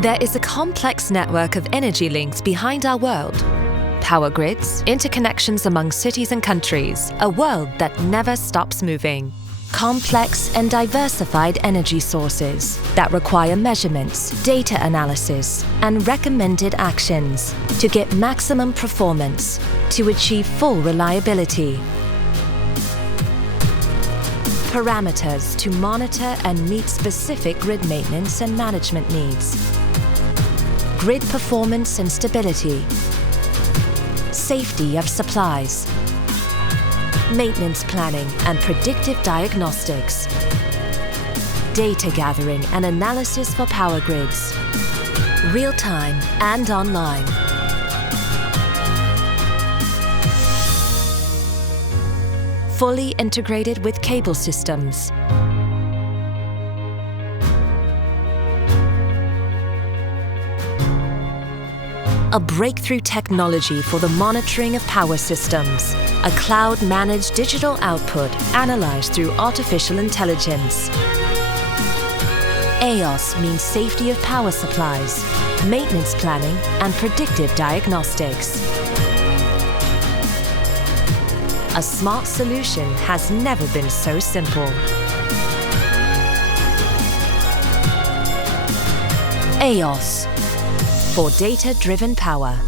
There is a complex network of energy links behind our world. Power grids, interconnections among cities and countries, a world that never stops moving. Complex and diversified energy sources that require measurements, data analysis, and recommended actions to get maximum performance, to achieve full reliability. Parameters to monitor and meet specific grid maintenance and management needs. Grid performance and stability. Safety of supplies. Maintenance planning and predictive diagnostics. Data gathering and analysis for power grids. Real-time and online. Fully integrated with cable systems. A breakthrough technology for the monitoring of power systems. A cloud-managed digital output analyzed through artificial intelligence. EOSS means safety of power supplies, maintenance planning and predictive diagnostics. A smart solution has never been so simple. EOSS, for data-driven power.